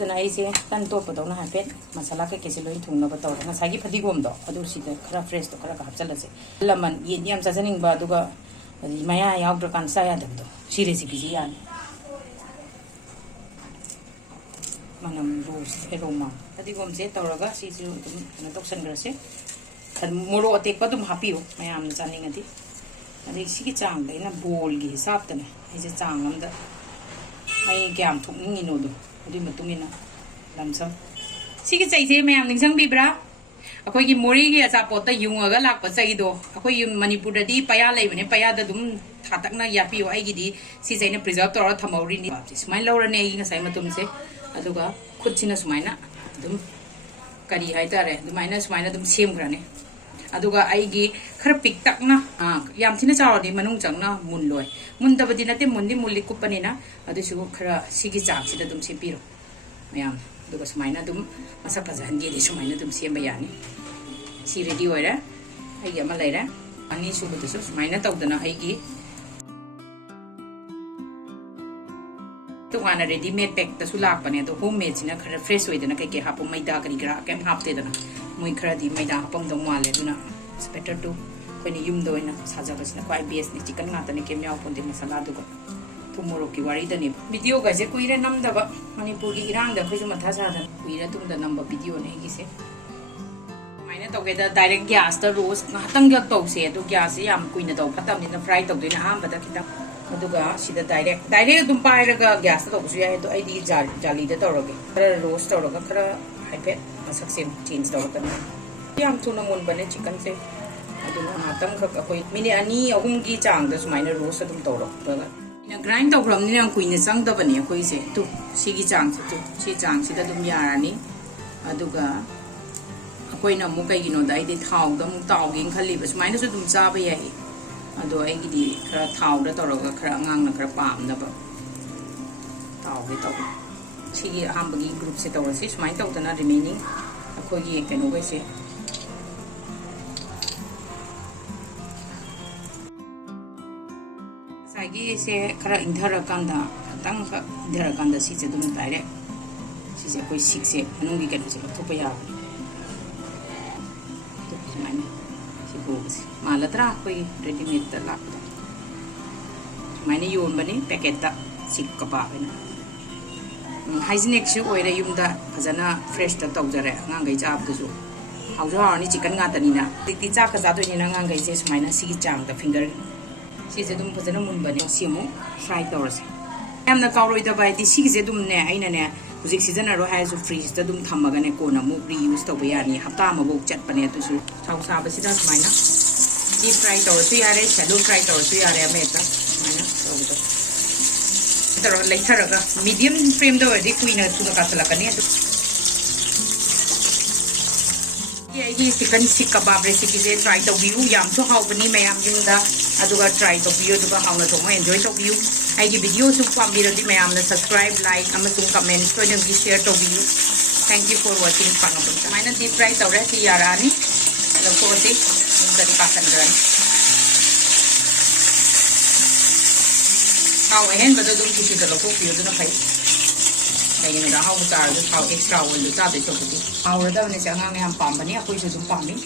ꯇꯧꯗꯅ ꯑꯩꯁꯦ ꯇꯟ ꯇꯣꯠꯄꯗꯧꯅ ꯍꯥꯏꯐꯦꯠ ꯃꯁꯥꯂꯥ ꯀꯩꯀꯩꯁꯦ ꯂꯣꯏ ꯊꯨꯡꯅꯕ ꯇꯧꯔꯦ ꯉꯁꯥꯏꯒꯤ ꯐꯗꯤꯒꯣꯝꯗꯣ ꯑꯗꯨ ꯁꯤꯗ ꯈꯔ ꯐ꯭ꯔꯦꯁꯇꯣ ꯈꯔ ꯍꯥꯞꯆꯜꯂꯁꯦ ꯂꯃꯟ ꯌꯦꯟ ꯌꯥꯝ ꯆꯥꯖꯅꯤꯡꯕ ꯑꯗꯨꯒ ꯃꯌꯥ ꯌꯥꯎꯗ꯭ꯔꯀꯥꯟꯗ ꯆꯥ ꯌꯥꯗꯕꯗꯣ ꯁꯤ ꯔꯦꯁꯤꯄꯤꯁꯤ ꯌꯥꯅꯤ manam rose aroma fadigomse tawraga sisu dum na toksangrase moro atekpa dum hapiyo mayam chaningadi adi sigi chang da ina bol gi hisab tane ise chang amda ai gyam thukningi no do adi matungina lamsam sigi chaise mayam ningsang bibra akoi gi mori gi acha pot ta yungaga lakpa chai do akoi yum manipur da di paya leibane paya da dum thatakna yapiyo ai gi di si jaina preserve tora thamauri ni smile lawrane ai ngasai matum se aduga khutchina sumaina dum kari haitare dumaina sumaina dum sem grane aduga aigi khar pik takna yam thina chawdi manung changna mun loi mun dabadi nate mundi mulli kupanina adu su khara sigi chak sida dum sepiro mayam aduga sumaina dum masa pajan ge di sumaina dum sem bayani si ready oira aigi ama leira ani su budu sumaina tawdana aigi Tuana ready made pack the sulak pane to homemade sina khara fresh way dana kai hapo maida kari gra kem hapte dana moi khara di maida hapam dong wale duna it's better to when yumda oina saja basna kwai bs ni chicken ngata ni kem yaw ponde masala du ko tomorrow ki wari dani video ga je kuire nam da ba manipur gi irang da khoju matha sa da kuire tum da number video ne gi se maina to ge da direct gas da roast ngatang ga to se to gas yam kuina to khatam ni na fry to doina ham ba da kita aduga sida direct dum pairaga gas to busu ya to ai di jali da toroge khara roast toroga khara haipet masak sem change toroga yam thuna mon bane chicken se aduna hatam khak akoi mini ani ahum gi chang da sumaina roast dum torok baga ina grind to gram ni nang kuina chang da bane akoi se tu sigi chang se tu si chang sida dum yarani aduga akoi na mu kai gino dai de thau da mu taw ging khali ba sumaina su dum cha ba yai ado ai gi khara thau da toroga khara ngang na khara pam na ba taw ge taw sigi ahambagi group se taw si smai taw tana remaining akoi gi keno ge se sagi se khara indhara kanda tang kha indhara kanda si se dum direct si se koi sik se anung gi keno se thopa ya malatra koi ready made da lak maine yon bani packet da Seekh Kabab na hygienic su oira yumda phajana fresh da tawjare ngangai chap du su hauja ni chicken nga tani na tikti cha ka ja do ni na ngangai se sumaina sigi chang da finger si se dum phajana mun bani simu fry tawrase yamna kawroi da bai di sigi se dum ne aina ne hujik season aro hai su freeze da dum thamaga ne ko na mu reuse to bayani hapta ma bok chat pane tu su chau sa ba sida sumaina deep fry tawsu yare shallow fry tawsu yare ameta sumaina tawdo taro later ga medium flame do di kuina tuna ka sala kani tu ye Ckicken Seekh Kebab recipe je try to view yam so how bani mayam jinda aduga try to view aduga how na to enjoy to view ai gi video su pamiro di mayam na subscribe like amasung comment so dem gi share to view thank you for watching Pangambam sumaina deep fry tawre si yarani lo ko ti dari pasan gran how hen ba do dum ki da lo ko pi do na phai dai ni da how ta do how extra one do ta de so ki how da ne chang ngang ham pam ba ni akoi se dum pam ni